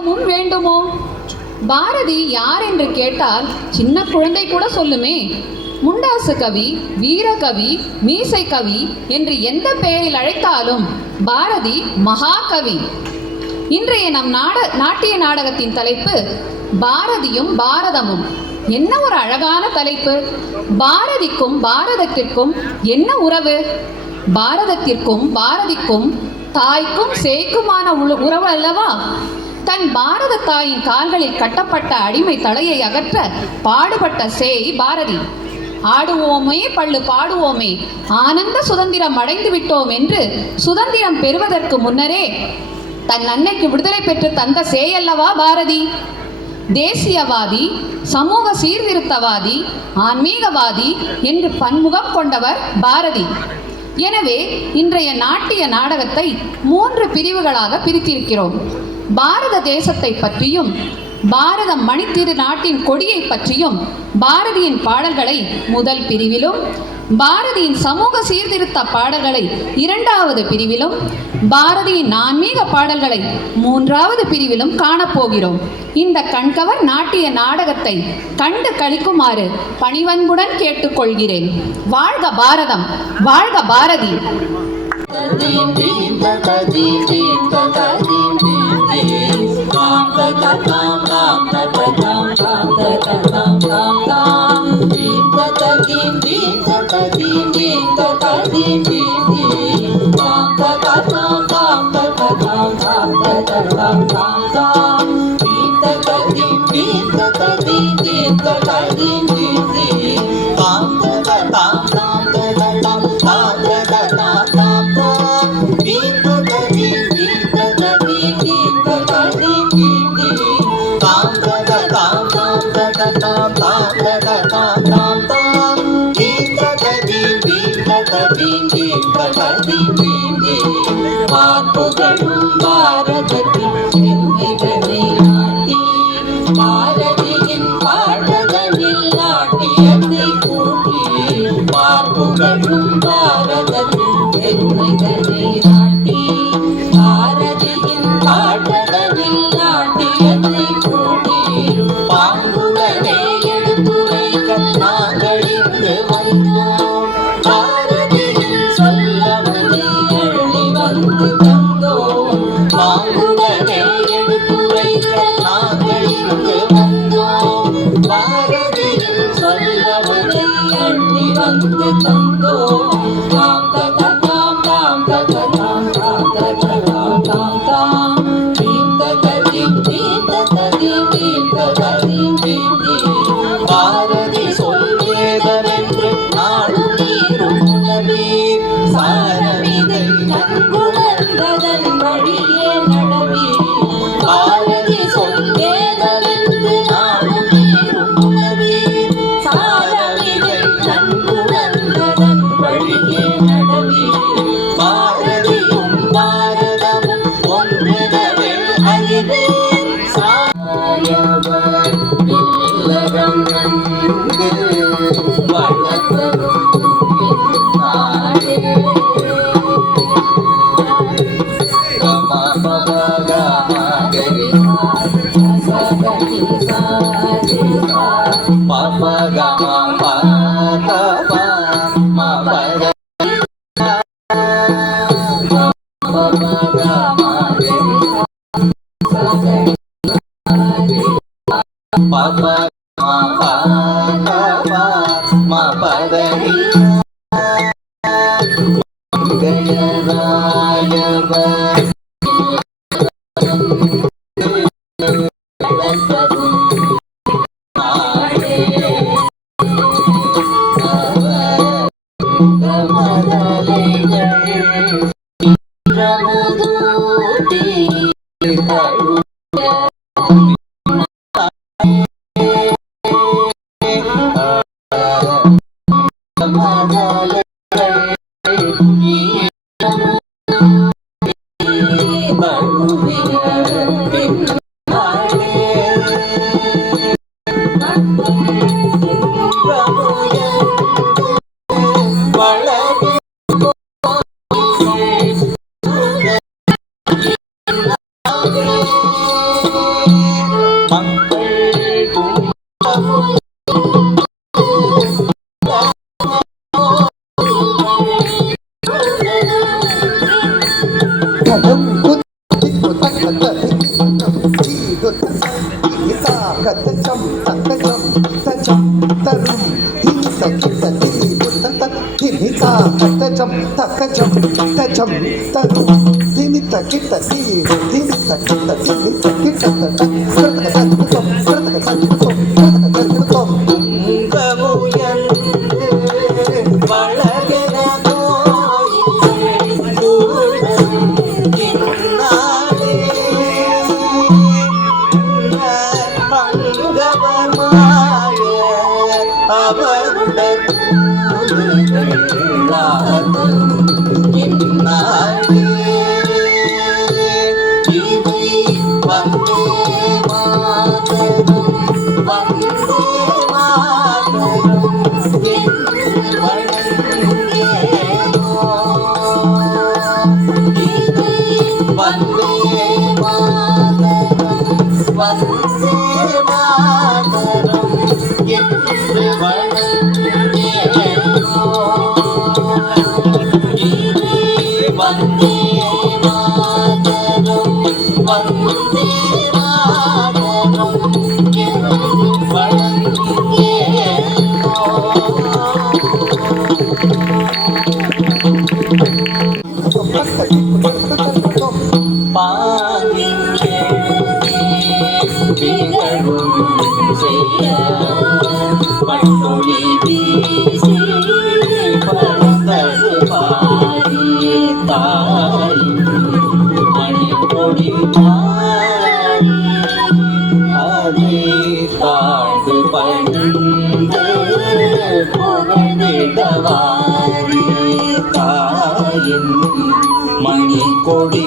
வேண்டுமோ? பாரதி யார் என்று கேட்டால் சின்ன குழந்தை கூட சொல்லுமே. முண்டாசு கவி, வீரகவி, மீசை கவி என்று எந்த பெயரில் அழைத்தாலும் பாரதி மகாகவி. இன்றைய நம் நாட்டிய நாடகத்தின் தலைப்பு பாரதியும் பாரதமும். என்ன ஒரு அழகான தலைப்பு! பாரதிக்கும் பாரதத்திற்கும் என்ன உறவு? பாரதத்திற்கும் பாரதிக்கும் தாய்க்கும் சேய்க்குமான உறவு அல்லவா? தன் பாரத தாயின் கால்களில் கட்டப்பட்ட அடிமை தலையை அகற்ற பாடுபட்ட சேய் பாரதி. ஆடுவோமே பள்ளு பாடுவோமே, ஆனந்த சுதந்திரம் அடைந்து விட்டோம் என்று சுதந்திரம் பெறுவதற்கு முன்னரே தன் அன்னைக்கு விடுதலை பெற்று தந்த சேய் அல்லவா பாரதி. தேசியவாதி, சமூக சீர்திருத்தவாதி, ஆன்மீகவாதி என்று பன்முகம் கொண்டவர் பாரதி. எனவே இன்றைய நாட்டிய நாடகத்தை 3 பிரிவுகளாக பிரித்திருக்கிறோம். பாரத தேசத்தை பற்றியும் பாரத மணித்திரு நாட்டின் கொடியை பற்றியும் பாரதியின் பாடல்களை முதல் பிரிவிலும், பாரதியின் சமூக சீர்திருத்த பாடல்களை 2வது பிரிவிலும், பாரதியின் ஆன்மீக பாடல்களை 3வது பிரிவிலும் காணப்போகிறோம். இந்த கண்கவர் நாட்டிய நாடகத்தை கண்டு கழிக்குமாறு பணிவன்புடன் கேட்டுக்கொள்கிறேன். வாழ்க பாரதம், வாழ்க பாரதி. தச்சம் தக்கச்சம் தச்சம் தரும் திமித்த கிட்ட தீருத்த திமிதா தச்சம் தக்கச்சம் தச்சம் தரும் திமித்த கிட்ட தீரு திமித்த கிட்ட திமித்த கிட்ட தச்சம் கிருத்தம் கிருத்தம் வளர்கிற மணி கொடி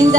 இந்த